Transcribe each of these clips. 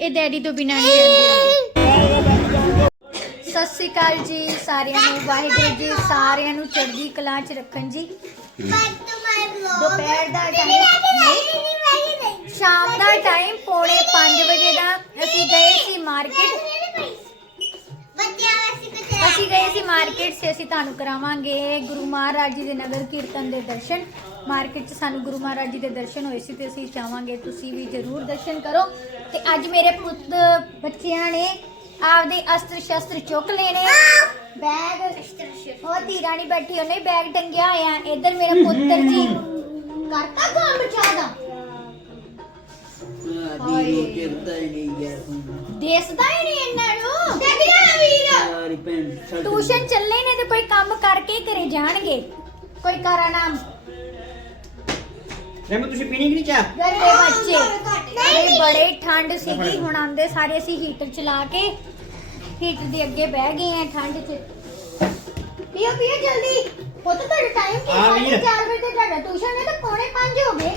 ਇਹ ਡੈਡੀ ਤੋਂ ਬਿਨਾਂ ਨਹੀਂ ਰਹਿੰਦੀ। ਸਤਿ ਸ਼੍ਰੀ ਅਕਾਲ ਜੀ ਸਾਰਿਆਂ ਨੂੰ। ਵਾਹਿਗੁਰੂ ਜੀ ਸਾਰਿਆਂ ਨੂੰ ਚੜ੍ਹਦੀ ਕਲਾ 'ਚ ਰੱਖਣ ਜੀ। ਦੁਪਹਿਰ ਦਾ ਟਾਈਮ ਸ਼ਾਮ ਦਾ ਟਾਈਮ ਪੌਣੇ 5 ਵਜੇ ਦਾ ਅਸੀਂ ਗਏ ਸੀ ਮਾਰਕੀਟ ਅਸੀਂ ਗਏ ਸੀ ਮਾਰਕੀਟ ਸੇ ਅਸੀਂ ਤੁਹਾਨੂੰ ਕਰਾਵਾਂਗੇ ਗੁਰੂ ਮਹਾਰਾਜ ਜੀ ਦੇ ਨਗਰ ਕੀਰਤਨ ਦੇ ਦਰਸ਼ਨ। ਮਾਰਕੀਟ 'ਚ ਸਾਨੂੰ ਗੁਰੂ ਮਹਾਰਾਜ ਜੀ ਦੇ ਦਰਸ਼ਨ ਹੋਏ ਸੀ ਤੇ ਅਸੀਂ ਚਾਹਾਂਗੇ ਤੁਸੀਂ ਵੀ ਜ਼ਰੂਰ ਦਰਸ਼ਨ ਕਰੋ। ਤੇ ਅੱਜ ਮੇਰੇ ਪੁੱਤ ਬੱਚਿਆਂ ਨੇ ਆਪਦੇ ਅਸਤਰ ਸ਼ਸਤਰ ਚੁੱਕ ਲੈਣੇ। ਬੈਗ ਉਹ ਧੀਰਾ ਨਹੀਂ ਬੈਠੀ ਉਹਨੇ ਬੈਗ ਟੰਗਿਆ ਹੋਇਆ। ਇੱਧਰ ਮੇਰਾ ਪੁੱਤਰ ਜੀ ਕਰਤਾ ਕੰਮ ਚਾਹਦਾ ਆਦੀ ਕਿਰਦਾ ਹੀ ਨਹੀਂ ਗਿਆ ਦੇਸਦਾ ਹੀ ਨਹੀਂ ਇਹਨਾਂ ਨੂੰ। ਦੇਖਿਆ ਵੀਰ। ਸਾਰੀ ਭੈਣ ਛੱਡ ਟਿਊਸ਼ਨ ਚੱਲੇ ਨੇ ਤੇ ਕੋਈ ਕੰਮ ਕਰਕੇ ਘਰੇ ਜਾਣਗੇ। ਕੋਈ ਕਰਾ ਨਾਮ। ਰੈਮ ਤੁਸੀਂ ਪੀਣੀ ਕਿ ਨਹੀਂ ਚਾਹ? ਗਰਮੇ ਬੱਚੇ। ਨਹੀਂ ਬੜੇ ਠੰਡ ਸੀਗੀ ਹੁਣ ਆਂਦੇ ਸਾਰੇ ਅਸੀਂ ਹੀਟਰ ਚਲਾ ਕੇ ਹੀਟਰ ਦੇ ਅੱਗੇ ਬਹਿ ਗਏ ਆ ਠੰਡ 'ਚ। ਪੀਓ ਪੀਓ ਜਲਦੀ। ਪੁੱਤ ਤੁਹਾਡਾ ਟਾਈਮ ਕੀ ਹਾਂ? ਵੀਰ। 4 ਵਜੇ ਤੇ ਤੁਹਾਡਾ ਟਿਊਸ਼ਨ ਹੈ ਤੇ ਪੌਣੇ 5 ਹੋ ਗਏ।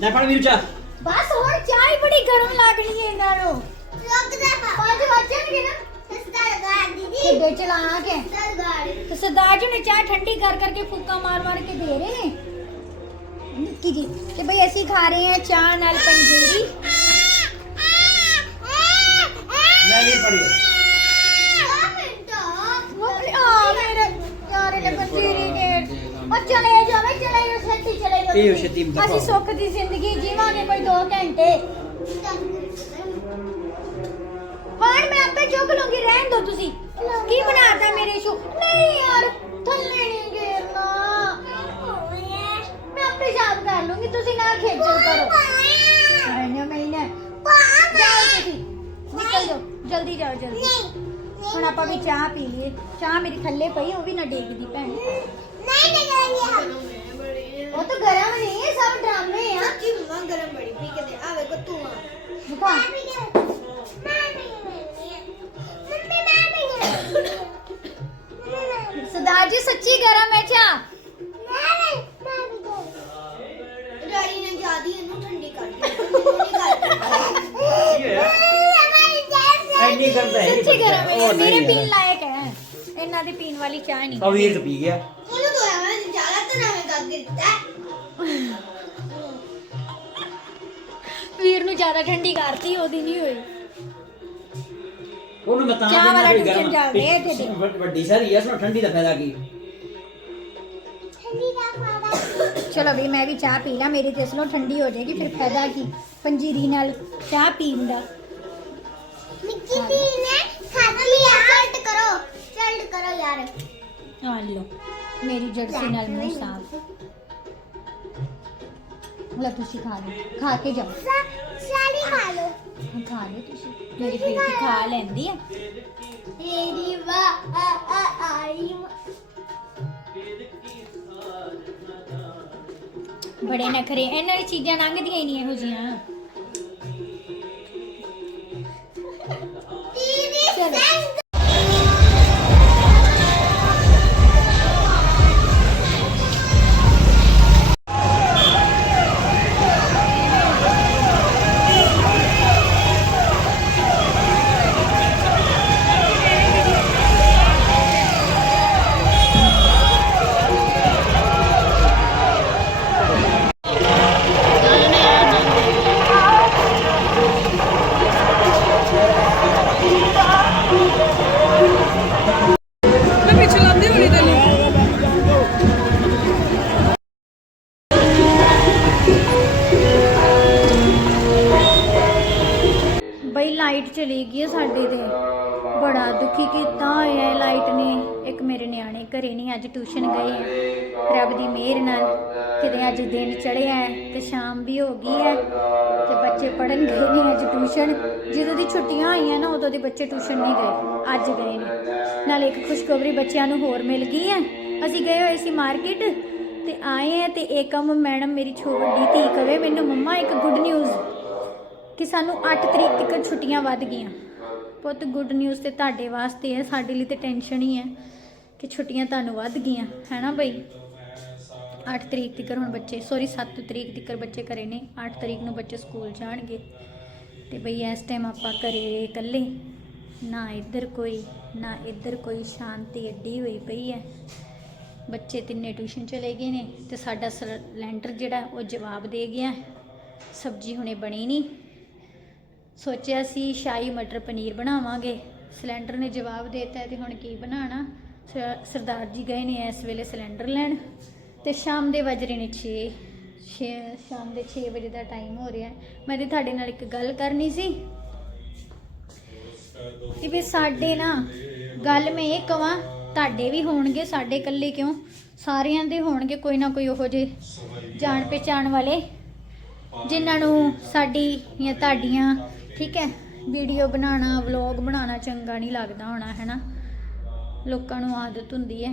ਲੈ ਫੜ ਵੀਰ ਚਾਹ। ਬਸ ਹੁਣ ਚਾਹ ਹੀ ਬੜੀ ਗਰਮ ਲੱਗਣੀ ਹੈ ਇਹਨਾਂ ਨੂੰ ਪੰਜ ਵੱਜਣਗੇ ਨਾ। ਕਿੱਡੇ ਚਲਾ ਕੇ। ਤੇ ਸਰਦਾਰ ਜੀ ਨੇ ਚਾਹ ਠੰਡੀ ਕਰ ਕਰਕੇ ਫੂਕਾ ਮਾਰ ਮਾਰ ਕੇ ਦੇ ਰਹੇ ਨੇ। ਨਿੱਕੀ ਜੀ ਤੇ ਬਈ ਅਸੀਂ ਖਾ ਰਹੇ ਹਾਂ ਚਾਹ ਨਾਲ ਪੰਜੀਰੀ ਵੀਰ ਫੜੀ ਆ ਮੇਰੇ ਯਾਰ ਨੇ ਪੰਜੀਰੀ ਨੇ ਉਹ ਚਲੇ ਜਾਵੇ ਚਲੇ ਜਾਓ ਛੇਤੀ ਚਲੇ ਜਾਓ ਪੀਓ ਛੇਤੀ ਦਿਖਾਓ। ਅਸੀਂ ਸੁੱਖ ਦੀ ਜ਼ਿੰਦਗੀ ਜੀਵਾਂਗੇ ਕੋਈ 2 ਘੰਟੇ ਹੁਣ ਮੈਂ ਆਪੇ ਚੁੱਕ ਲੂੰਗੀ ਰਹਿਣ ਦੋ ਤੁਸੀਂ ਕੀ ਬਣਾਤਾ ਮੇਰੇ ਸ਼ੂ ਨਹੀਂ ਯਾਰ ਮੈਂ ਆਪੇ ਯਾਦ ਕਰ ਲੂੰਗੀ ਤੁਸੀਂ ਨਾ ਖੇਚਲ ਕਰੋ ਆਇਆ ਮਹੀਨੇ ਜਾਓ ਤੁਸੀਂ ਨਿਕਲ ਜਾਓ ਜਲਦੀ ਜਾਓ ਜਲਦੀ ਹੁਣ ਆਪਾਂ ਵੀ ਚਾਹ ਪੀ ਲਈਏ ਚਾਹ ਮੇਰੀ ਥੱਲੇ ਪਈ ਉਹ ਵੀ ਨਾ ਡੇਗਦੀ ਭੈਣ ਉਹ ਤਾਂ ਗਰਮ ਨਹੀਂ ਹੈ ਸਭ ਡਰਾਮੇ ਆ ਦਿਖਾ ਸਰਦਾਰ ਜੀ ਸੱਚੀ ਗਰਮ ਹੈ ਚਾਹ ਕੀ ਹੋਇਆ ਐਨੀ ਕਰਦਾ ਹੈ ਸੱਚੀ ਗਰਮ ਹੈ ਉਹ ਮੇਰੇ ਨਹੀਂ ਪੀਣ ਲਾਇਕ ਹੈ। ਇਹਨਾਂ ਦੀ ਪੀਣ ਵਾਲੀ ਚਾਹ ਨਹੀਂ। ਆ ਵੀਰ ਤਾਂ ਪੀ ਗਿਆ। ਵੀਰ ਨੂੰ ਜ਼ਿਆਦਾ ਠੰਡੀ ਕਰਤੀ ਉਹਦੀ ਨਹੀਂ ਹੋਈ। ਉਹਨੂੰ ਮੈਂ ਤਾਂ ਚਾਹ ਵਾਲਾ ਟਿਊਸ਼ਨ ਆ ਦੇ। ਵੱਡ- ਵੱਡੀ ਸਾਰੀ ਐ ਸੁਣ ਠੰਡੀ ਦਾ ਫਾਇਦਾ ਕੀ? ਚਲੋ ਵੀ ਮੈਂ ਵੀ ਚਾਹ ਪੀ ਲਾਂ ਮੇਰੀ ਤੇ ਇਸ ਨੂੰ ਠੰਡੀ ਹੋ ਜਾਏਗੀ ਫਿਰ ਫਾਇਦਾ ਕੀ? ਪੰਜੀਰੀ ਨਾਲ ਚਾਹ ਪੀਣ ਦਾ। ਆ ਲੋ ਮੇਰੀ ਜਰਸੀ ਨਾਲ ਮੂੰਹ ਸਾਫ਼ ਲੈ ਤੁਸੀਂ ਖਾ ਲਓ। ਖਾ ਕੇ ਜਾਓ। ਹਾਂ, ਖਾ ਲਓ ਤੁਸੀਂ। ਮੇਰੀ ਬੇਟੀ ਖਾ ਲੈਂਦੀ ਆ। ਬੜੇ ਨਖਰੇ। ਇਹਨਾਂ ਦੀ ਚੀਜ਼ਾਂ ਲੰਘਦੀਆਂ ਹੀ ਨਹੀਂ ਇਹੋ ਜੀਆਂ ਚਲੋ। ਬਈ ਲਾਈਟ ਚਲੀ ਗਈ ਹੈ ਸਾਡੇ ਤੇ। ਬੜਾ ਦੁਖੀ ਕੀਤਾ ਹੋਇਆ ਲਾਈਟ ਨੇ। ਇੱਕ ਮੇਰੇ ਨਿਆਣੇ ਘਰੇ ਨਹੀਂ ਅੱਜ ਟਿਊਸ਼ਨ ਗਏ ਰੱਬ ਦੀ ਮਿਹਰ ਨਾਲ ਕਿਤੇ ਅੱਜ ਦਿਨ ਚੜਿਆ ਹੈ ਤੇ ਸ਼ਾਮ ਵੀ ਹੋ ਗਈ ਹੈ ਤੇ ਬੱਚੇ ਪੜਨ ਗਏ ਨੇ ਅੱਜ ਟਿਊਸ਼ਨ। ਜਦੋਂ ਦੀ ਛੁੱਟੀਆਂ ਹੋਈਆਂ ਨਾ ਉਦੋਂ ਦੇ ਬੱਚੇ ਟਿਊਸ਼ਨ ਨਹੀਂ ਗਏ। ਅੱਜ ਗਏ ਨੇ। ਨਾਲ ਇੱਕ ਖੁਸ਼ਖਬਰੀ ਬੱਚਿਆਂ ਨੂੰ ਹੋਰ ਮਿਲ ਗਈ ਹੈ। ਅਸੀਂ ਗਏ ਹੋਏ ਸੀ ਮਾਰਕੀਟ ਤੇ ਆਏ ਆ ਤੇ ਏਕਮ ਮੈਡਮ ਮੇਰੀ ਛੋਟੀ ਧੀ ਕਵੇ, ਮੈਨੂੰ ਮੰਮਾ ਇੱਕ ਗੁੱਡ ਨਿਊਜ਼ ਕਿ ਸਾਨੂੰ 8 ਤਰੀਕ ਤੱਕ ਛੁੱਟੀਆਂ ਵੱਧ ਗਈਆਂ। ਬਹੁਤ ਗੁੱਡ ਨਿਊਜ਼ ਤੇ ਤੁਹਾਡੇ ਵਾਸਤੇ ਹੈ, ਸਾਡੇ ਲਈ ਤੇ ਟੈਨਸ਼ਨ ਹੀ ਹੈ ਕਿ ਛੁੱਟੀਆਂ ਤੁਹਾਨੂੰ ਵੱਧ ਗਈਆਂ ਹੈ ਨਾ ਬਈ? 8 ਤਰੀਕ ਤੱਕ ਹੁਣ ਬੱਚੇ ਸੌਰੀ 7 ਤਰੀਕ ਤੱਕ ਬੱਚੇ ਘਰੇ ਨੇ 8 ਤਰੀਕ ਨੂੰ ਬੱਚੇ ਸਕੂਲ ਜਾਣਗੇ। ਤੇ ਬਈ ਇਸ ਟਾਈਮ ਆਪਾਂ ਘਰੇ ਇਕੱਲੇ, ਨਾ ਇੱਧਰ ਕੋਈ, ਨਾ ਇੱਧਰ ਕੋਈ ਸ਼ਾਂਤੀ ਅੱਡੀ ਹੋਈ ਪਈ ਹੈ। ਬੱਚੇ ਤਿੰਨੇ ਟਿਊਸ਼ਨ ਚਲੇ ਗਏ ਨੇ ਤੇ ਸਾਡਾ ਸਿਲੰਡਰ ਜਿਹੜਾ ਉਹ ਜਵਾਬ ਦੇ ਗਿਆ, ਸਬਜ਼ੀ ਹੁਣੇ ਬਣੀ ਨਹੀਂ। ਸੋਚਿਆ ਸੀ ਸ਼ਾਹੀ ਮਟਰ ਪਨੀਰ ਬਣਾਵਾਂਗੇ। ਸਿਲੰਡਰ ਨੇ ਜਵਾਬ ਦੇ ਦਿੱਤਾ ਤੇ ਹੁਣ ਕੀ ਬਣਾਉਣਾ? ਸ- ਸਰਦਾਰ ਜੀ ਗਏ ਨੇ ਇਸ ਵੇਲੇ ਸਿਲੰਡਰ ਲੈਣ ਤੇ ਸ਼ਾਮ ਦੇ ਵੱਜ ਰਹੇ ਨੇ 6 ਛੇ, ਸ਼ਾਮ ਦੇ 6 ਵਜੇ ਦਾ ਟਾਈਮ ਹੋ ਰਿਹਾ। ਮੈਂ ਤੇ ਤੁਹਾਡੇ ਨਾਲ ਇੱਕ ਗੱਲ ਕਰਨੀ ਸੀ ਕਿ ਵੀ ਸਾਡੇ ਨਾ ਗੱਲ ਮੈਂ ਇਹ ਕਵਾਂ, ਤੁਹਾਡੇ ਵੀ ਹੋਣਗੇ, ਸਾਡੇ ਇਕੱਲੇ ਕਿਉਂ? ਸਾਰਿਆਂ ਦੇ ਹੋਣਗੇ ਕੋਈ ਨਾ ਕੋਈ ਉਹੋ ਜਿਹੇ ਜਾਣ ਪਛਾਣ ਵਾਲੇ, ਜਿਨ੍ਹਾਂ ਨੂੰ ਸਾਡੀ ਜਾਂ ਤੁਹਾਡੀਆਂ ਠੀਕ ਹੈ ਵੀਡੀਓ ਬਣਾਉਣਾ ਵਲੌਗ ਬਣਾਉਣਾ ਚੰਗਾ ਨਹੀਂ ਲੱਗਦਾ ਹੋਣਾ ਹੈਨਾ ਲੋਕਾਂ ਨੂੰ ਆਦਤ ਹੁੰਦੀ ਹੈ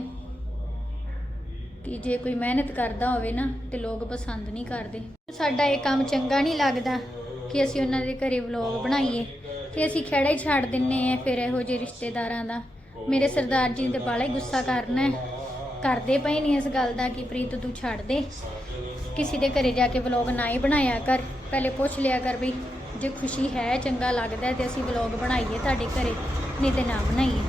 ਕਿ ਜੇ ਕੋਈ ਮਿਹਨਤ ਕਰਦਾ ਹੋਵੇ ਨਾ, ਤੇ ਲੋਕ ਪਸੰਦ ਨਹੀਂ ਕਰਦੇ। ਸਾਡਾ ਇਹ ਕੰਮ ਚੰਗਾ ਨਹੀਂ ਲੱਗਦਾ ਕਿ ਅਸੀਂ ਉਹਨਾਂ ਦੇ ਘਰੇ ਵਲੌਗ ਬਣਾਈਏ। ਤੇ ਅਸੀਂ ਖੇੜਾ ਹੀ ਛੱਡ ਦਿੰਨੇ ਆ ਫਿਰ ਇਹੋ ਜਿਹੇ ਰਿਸ਼ਤੇਦਾਰਾਂ ਦਾ। ਮੇਰੇ ਸਰਦਾਰ ਜੀ ਦੇ ਬਾਲਾ ਹੀ ਗੁੱਸਾ ਕਰਨਾ ਕਰਦੇ ਪਏ ਨਹੀਂ ਇਸ ਗੱਲ ਦਾ ਕਿ ਪ੍ਰੀਤ ਤੂੰ ਛੱਡ ਦੇ। ਕਿਸੇ ਦੇ ਘਰੇ ਜਾ ਕੇ ਵਲੌਗ ਨਾ ਹੀ ਬਣਾਇਆ ਕਰ। ਪਹਿਲੇ ਪੁੱਛ ਲਿਆ ਕਰ ਵੀ ਜੇ ਖੁਸ਼ੀ ਹੈ ਚੰਗਾ ਲੱਗਦਾ ਹੈ ਤੇ ਅਸੀਂ ਵਲੌਗ ਬਣਾਈਏ ਤੁਹਾਡੇ ਘਰੇ ਨਹੀਂ ਤੇ ਨਾ ਬਣਾਈਏ।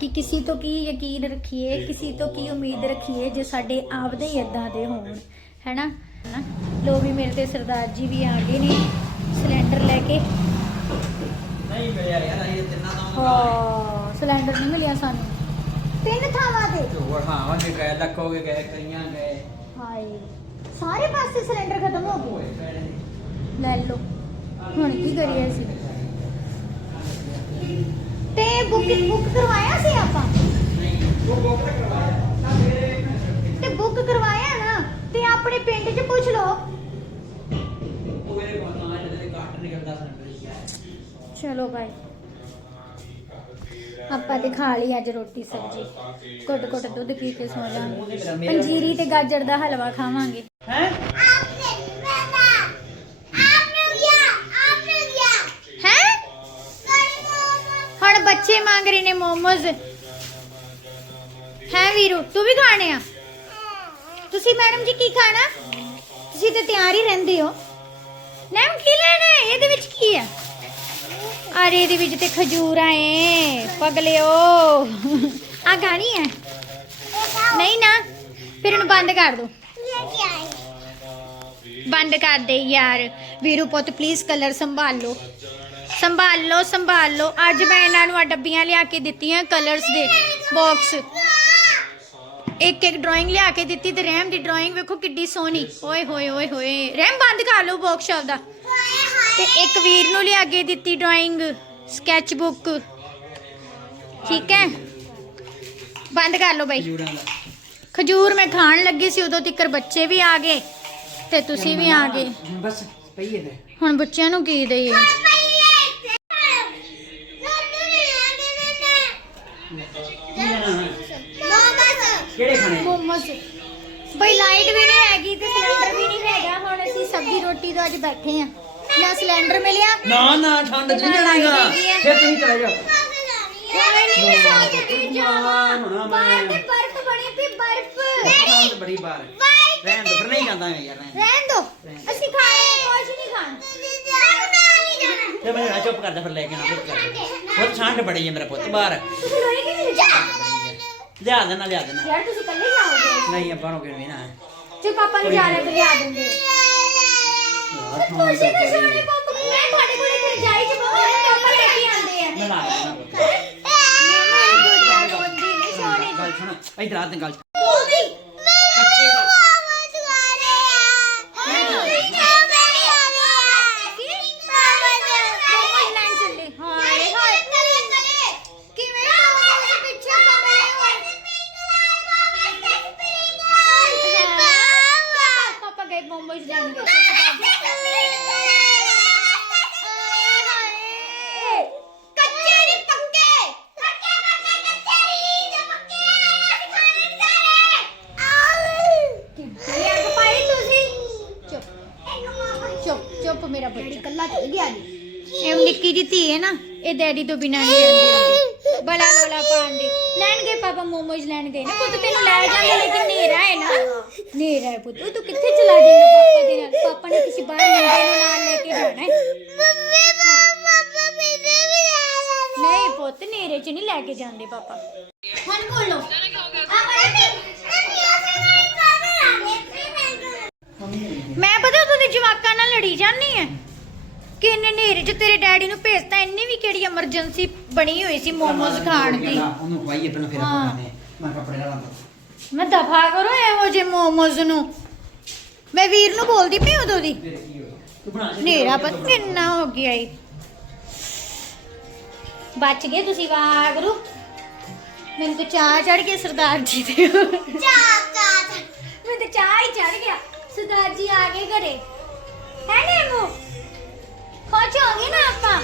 ਕਿ ਕਿਸੇ ਤੋਂ ਕੀ ਯਕੀਨ ਰੱਖੀਏ ਕਿਸੇ ਤੋਂ ਕੀ ਉਮੀਦ ਰੱਖੀਏ ਜੇ ਸਾਡੇ ਆਪਦੇ ਹੀ ਇਦਾਂ ਦੇ ਹੋਣ ਹੈਨਾ? ਲੋ ਵੀ ਮੇਰੇ ਤੇ ਸਰਦਾਰ ਜੀ ਵੀ ਆ ਗਏ ਨੇ ਸਿਲੰਡਰ ਲੈ ਕੇ। ਨਹੀਂ ਮਿਲਿਆ ਯਾਰ ਇਹ ਤਿੰਨਾਂ ਦਾ ਹਾਂ ਸਿਲੰਡਰ ਨਹੀਂ ਮਿਲਿਆ ਸਾਨੂੰ। ਤਿੰਨ ਥਾਵਾਂ ਤੇ? ਹੋਰ ਹਾਂ ਉਹਨੇ ਗਏ ਲੱਖੋਗੇ ਗਏ ਕਈਆਂ ਗਏ। ਹਾਏ ਸਾਰੇ ਪਾਸੇ ਸਿਲੰਡਰ ਖਤਮ ਹੋ ਗਏ। ਲੈ ਲਓ। ਹੁਣ ਕੀ ਕਰੀਏ ਅਸੀਂ? ਤੇ ਬੁਕਿੰਗ ਬੁੱਕ ਕਰਵਾਇਆ ਸੀ ਆਪਾਂ? ਤੇ ਬੁੱਕ ਕਰਵਾਇਆ ਨਾ, ਤੇ ਆਪਣੇ ਪਿੰਡ 'ਚ ਪੁੱਛ ਲਓ। ਚਲੋ ਭਾਈ ਆਪਾਂ ਤੇ ਖਾ ਲਈ ਅੱਜ ਰੋਟੀ ਸਬਜ਼ੀ। ਕੁੱਟ ਕੁੱਟ ਦੁੱਧ ਪੀ ਕੇ ਸੌ ਜਾਵਾਂਗੇ। ਪੰਜੀਰੀ ਤੇ ਗਾਜਰ ਦਾ ਹਲਵਾ ਖਾਵਾਂਗੇ। ਹੈ? ਬੱਚੇ ਮੰਗ ਰਹੇ ਨੇ ਮੋਮੋਜ਼। ਹੈ ਵੀਰੂ, ਤੂੰ ਵੀ ਖਾਣੇ ਆ? ਤੁਸੀਂ ਮੈਡਮ ਜੀ ਕੀ ਖਾਣਾ? ਤੁਸੀਂ ਤੇ ਤਿਆਰ ਹੀ ਰਹਿੰਦੇ ਹੋ। ਮੈਮ, ਕੀ ਲੈਣਾ ਹੈ? ਇਹਦੇ ਵਿੱਚ ਕੀ ਹੈ? ਅਰੇ, ਇਹਦੇ ਵਿੱਚ ਤੇ ਖਜੂਰਾਂ ਏ ਪਗਲਿਓ। ਆ ਗਾਣੀ ਹੈ? ਨਹੀਂ ਨਾ, ਫਿਰ ਇਹਨੂੰ ਬੰਦ ਕਰ ਦੋ। ਬੰਦ ਕਰ ਦੇ ਯਾਰ। ਵੀਰੂ ਪੁੱਤ ਪਲੀਜ਼ ਕਲਰ ਸੰਭਾਲ। ਲਓ ਸੰਭਾਲ ਲਓ ਸੰਭਾਲ। ਲਓ ਅੱਜ ਮੈਂ ਇਹਨਾਂ ਨੂੰ ਆ ਡੱਬੀਆਂ ਲਿਆ ਕੇ ਦਿੱਤੀਆਂ ਕਲਰਸ ਦੇ ਬਾਕਸ ਇੱਕ ਇੱਕ ਡਰਾਇੰਗ ਲਿਆ ਕੇ ਦਿੱਤੀ ਤੇ ਰਹਿਮ ਦੀ ਡਰਾਇੰਗ ਵੇਖੋ ਕਿੱਡੀ ਸੋਹਣੀ। ਓਏ ਹੋਏ ਓਏ ਹੋਏ। ਰਹਿਮ ਬੰਦ ਕਰ ਲਓ ਬਾਕਸ ਆਪਦਾ ਤੇ ਇੱਕ ਵੀਰ ਨੂੰ ਲਿਆ ਕੇ ਦਿੱਤੀ ਡਰਾਇੰਗ ਸਕੈਚ ਬੁੱਕ ਠੀਕ ਹੈ? ਬੰਦ ਕਰ ਲਓ ਬਾਈ। ਖਜੂਰ ਮੈਂ ਖਾਣ ਲੱਗੀ ਸੀ ਉਦੋਂ ਤਿੱਕਰ ਬੱਚੇ ਵੀ ਆ ਗਏ ਤੇ ਤੁਸੀਂ ਵੀ ਆ ਗਏ। ਬਸ ਪਈਏ ਤੇ। ਹੁਣ ਬੱਚਿਆਂ ਨੂੰ ਕੀ ਦਈਏ? ਕਿਹੜੇ ਖਾਣੇ? ਮੋਮੋਸ। ਬਈ ਲਾਈਟ ਵੀ ਨਹੀਂ ਹੈਗੀ ਤੇ ਸਿਲੰਡਰ ਵੀ ਨਹੀਂ ਹੈਗਾ। ਹੁਣ ਅਸੀਂ ਸਬਜ਼ੀ ਰੋਟੀ ਤੋਂ ਅੱਜ ਬੈਠੇ ਆ। ਨਾ ਸਿਲੰਡਰ ਮਿਲਿਆ। ਨਾ ਨਾ ਠੰਡ ਚ ਨਹੀਂ ਜਾਣਾ ਹੈਗੀ ਹੈ। ਫਿਰ ਤੁਸੀਂ ਚਲੇ ਜਾਓ। ਬਾਹਰ ਤੇ ਬਰਫ਼ ਬਣੀ ਪਈ ਬਰਫ਼। ਠੰਡ ਬੜੀ ਬਾਹਰ ਰਹਿਣ ਦੋ ਫਿਰ ਨਹੀਂ ਜਾਂਦਾ ਯਾਰ ਰਹਿਣ ਦੋ। ਅਸੀਂ ਖਾਏ ਕੁਝ ਨਹੀਂ ਖਾਣਾ। ਤੇ ਮੈਂ ਚੁੱਪ ਕਰਦਾ ਫਿਰ ਲੈ ਕੇ ਆਣਾ ਫਿਰ ਕਰ ਬਹੁਤ ਠੰਡ ਬੜੀ ਹੈ ਮੇਰਾ ਪੁੱਤ ਬਾਹਰ। ਤੁਸੀਂ ਰੋਏ ਕਿ ਨਹੀਂ ਜਾ ਲਿਆ ਦੇਣਾ ਲਿਆ ਦੇਣਾ। ਯਾਰ ਤੁਸੀਂ ਕੱਲੇ ਜਾਓਗੇ? ਨਹੀਂ ਆਪਾਂ ਨੂੰ ਕਿਵੇਂ ਨਾ। ਜੇ ਪਾਪਾ ਨੂੰ ਜਾਣਾ ਤੇ ਲਿਆ ਦਿੰਦੇ। ਯਾਰ ਤਾਂ ਹੈ। ਪਾਪਾ ਮੈਂ ਤੁਹਾਡੇ ਕੋਲੇ ਫਿਰ ਜਾਈ ਚ ਪਾਪਾ ਪਾਪਾ ਲੈ ਕੇ ਆਉਂਦੇ ਆ। ਮੈਂ ਸੋਨੇ ਗੱਲ ਸੁਣ ਇਧਰ ਆ ਤੇ ਗੱਲ ਪਾਪਾ ਗਏ ਮੋਮੋਜ਼ ਲੈਣਗੇ ਕੱਚੇ ਨਹੀਂ ਪੱਕੇ ਕੱਚੇ ਪੱਕੇ ਕੱਚੇ ਨਹੀਂ ਤੇ ਪੱਕੇ ਅਸੀਂ ਖਾਣੇ ਸਾਰੇ ਕਿੱਡੀ ਅੱਗ ਪਾਈ ਤੁਸੀਂ ਚੁੱਪ ਚੁੱਪ ਚੁੱਪ ਜੀ ਧੀ ਹੈ ਨਾ ਇਹ ਡੈਡੀ ਤੋਂ ਬਿਨਾਂ ਨਹੀਂ ਰਹਿੰਦੀ ਬੜਾ ਲੋਲਾ ਪਾਉਂਦੇ ਲੈਣਗੇ ਪਾਪਾ ਮੋਮੋਜ਼ ਲੈਣ ਗਏ ਨੇ। ਪੁੱਤ ਤੈਨੂੰ ਲੈ ਜਾਂਦੇ ਲੇਕਿਨ ਨੇਰਾ ਹੈ ਨਾ। ਨੇਰਾ ਹੈ ਪੁੱਤ। ਤੂੰ ਕਿੱਥੇ ਚਲਾ ਜਾਏਗਾ ਪਾਪਾ ਦੇ ਨਾਲ? ਪਾਪਾ ਨੇ ਕਿਸੇ ਬਾਹਰ ਮੁੰਡੇ ਨੂੰ ਨਾਲ ਲੈ ਕੇ ਜਾਣਾ ਹੈ। ਮੰਮੀ ਪਾਪਾ ਮੈਨੂੰ ਵੀ ਲੈ ਨਹੀਂ ਪੁੱਤ ਨੇਰੇ 'ਚ ਨਹੀਂ ਲੈ ਕੇ ਜਾਂਦੇ ਪਾਪਾ। ਹੁਣ ਬੋਲੋ। ਮੈਂ ਪਤਾ ਤੂੰ ਤੇ ਜਵਾਕਾਂ ਨਾਲ ਲੜੀ ਜਾਂਦੀ ਐ ਕਿ ਇਹਨੇ ਨੇਰੇ 'ਚ ਤੇਰੇ ਡੈਡੀ ਨੂੰ ਭੇਜਤਾ ਇੰਨੀ ਵੀ ਕਿਹੜੀ ਐਮਰਜੈਂਸੀ ਬਣੀ ਹੋਈ ਸੀ ਮੋਮੋਜ਼ ਖਾਣ ਦੀ। ਉਹਨੂੰ ਖਵਾਈਏ ਪਹਿਲਾਂ ਫਿਰ ਹਾਂ। ਆਪਾਂ ਖਾਣੇ ਮੈਂ ਕੱਪੜੇ ਲਾ ਲਾਂ ਮੈਂ ਦਫਾ ਕਰੋ ਇਹੋ ਜਿਹੇ ਮੋਮੋਜ਼ ਨੂੰ। ਮੈਂ ਵੀਰ ਨੂੰ ਬੋਲਦੀ ਪਈ ਉਦੋਂ ਦੀ। ਫਿਰ ਕੀ ਹੋਇਆ ਤੂੰ ਬਣਾ ਦੇ ਨੇਰਾ ਪਤਾ ਕਿੰਨਾ ਹੋ ਗਿਆ ਈ ਬਚ ਗਏ ਤੁਸੀਂ ਵਾਗਰੂ। ਮੈਨੂੰ ਤਾਂ ਚਾਹ ਚੜ ਗਿਆ ਸਰਦਾਰ ਜੀ ਦੇ। ਚਾਕਾ ਮੈਨੂੰ ਤਾਂ ਚਾਹ ਹੀ ਚੜ ਗਿਆ। ਸਰਦਾਰ ਜੀ ਆ ਗਏ ਘਰੇ। ਹੈ ਨੇਮੂ? ਖੁਸ਼ ਹੋ ਗਏ ਨਾ ਆਪਾਂ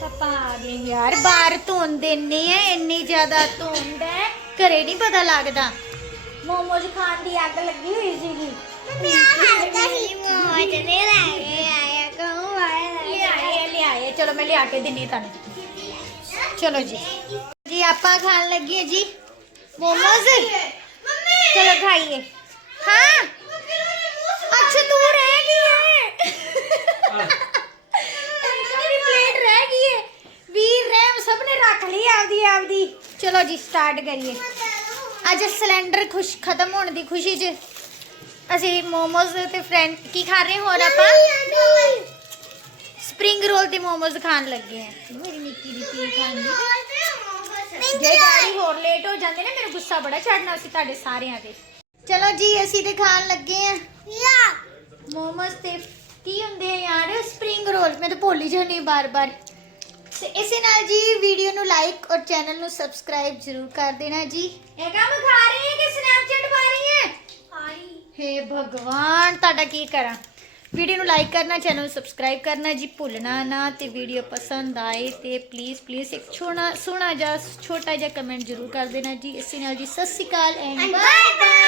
ਪਾਪਾ ਆ ਗਏ ਯਾਰ ਬਾਹਰ ਧੁੰਦ ਇੰਨੀ ਹੈ ਇੰਨੀ ਜ਼ਿਆਦਾ ਧੁੰਦ ਹੈ ਘਰੇ ਨਹੀਂ ਪਤਾ ਲੱਗਦਾ ਮੋਮੋਜ਼ ਖਾਣ ਦੀ ਅੱਗ ਲੱਗੀ ਹੋਈ ਸੀਗੀ ਮੈਂ ਹਲਕਾ ਹੀ ਮੋਜ ਨੇ ਲੈ ਕੇ ਆਇਆ ਕਹੂੰ ਆਇਆ ਲਿਆਏ ਲਿਆਏ ਚਲੋ ਮੈਂ ਲਿਆ ਕੇ ਦਿੰਨੀ ਤੁਹਾਨੂੰ ਚਲੋ ਜੀ ਜੀ ਆਪਾਂ ਖਾਣ ਲੱਗੇ ਜੀ ਮੋਮੋਜ਼ ਮੰਮੀ ਚਲੋ ਖਾਈਏ ਹਾਂ ਅੱਛਾ ਤੂੰ ਰਹਿ ਗਈ ਹੈ ਮੇਰੀ ਪਲੇਟ ਰਹਿ ਗਈ ਹੈ ਵੀਰ ਰਹਿਮ ਸਭ ਨੇ ਰੱਖ ਲਈ ਆਪਦੀ ਆਪਦੀ। ਚਲੋ ਜੀ ਸਟਾਰਟ ਕਰੀਏ। ਅੱਜ ਸਿਲੰਡਰ ਖੁਸ਼ ਖਤਮ ਹੋਣ ਦੀ ਖੁਸ਼ੀ 'ਚ ਅਸੀਂ ਮੋਮੋਜ਼ ਤੇ ਫਰੈਂਡ ਕੀ ਖਾ ਰਹੇ ਹੋਰ ਆਪਾਂ? ਸਪਰਿੰਗ ਰੋਲ ਤੇ ਮੋਮੋਜ਼ ਖਾਣ ਲੱਗੇ ਆ। ਮੇਰੀ ਨਿੱਕੀ ਦੀ ਪੀ ਖਾਂਦੀ ਜੇ ਡੈਡੀ ਹੋਰ ਲੇਟ ਹੋ ਜਾਂਦੇ ਨੇ ਮੈਨੂੰ ਗੁੱਸਾ ਬੜਾ ਚੜਨਾ ਸੀ ਤੁਹਾਡੇ ਸਾਰਿਆਂ ਤੇ। ਚਲੋ ਜੀ ਅਸੀਂ ਤੇ ਖਾਣ ਲੱਗੇ ਆ। ਮੋਮੋਸ ਤੇ ਕੀ ਹੁੰਦੇ ਆ ਯਾਰ? ਸਪਰਿੰਗ ਰੋਲ ਮੈਂ ਤਾਂ ਭੁੱਲ ਹੀ ਜਾਂਦੀ ਬਾਰ-ਬਾਰ। ਤੇ ਇਸੇ ਨਾਲ ਜੀ ਵੀਡੀਓ ਨੂੰ ਲਾਈਕ ਔਰ ਚੈਨਲ ਨੂੰ ਸਬਸਕ੍ਰਾਈਬ ਜ਼ਰੂਰ ਕਰ ਦੇਣਾ ਜੀ। ਇਹ ਕੰਮ ਖਾ ਰਹੀ ਹੈ ਕਿ ਸਨੈਪਚੈਟ ਪਾ ਰਹੀ ਹੈ? ਹੇ ਭਗਵਾਨ ਤੁਹਾਡਾ ਕੀ ਕਰਾਂ? ਵੀਡੀਓ ਨੂੰ ਲਾਈਕ ਕਰਨਾ ਚੈਨਲ ਨੂੰ ਸਬਸਕ੍ਰਾਈਬ ਕਰਨਾ ਜੀ ਭੁੱਲਣਾ ਨਾ ਤੇ ਵੀਡੀਓ ਪਸੰਦ ਆਏ ਤੇ ਪਲੀਜ਼ ਪਲੀਜ਼ ਇੱਕ ਛੋਣਾ ਸੋਹਣਾ ਜਿਹਾ ਛੋਟਾ ਜਿਹਾ ਕਮੈਂਟ ਜ਼ਰੂਰ ਕਰ ਦੇਣਾ ਜੀ। ਇਸੇ ਨਾਲ ਜੀ ਸਤਿ ਸ਼੍ਰੀ ਅਕਾਲ ਐਂਡ ਬਾਏ ਬਾਏ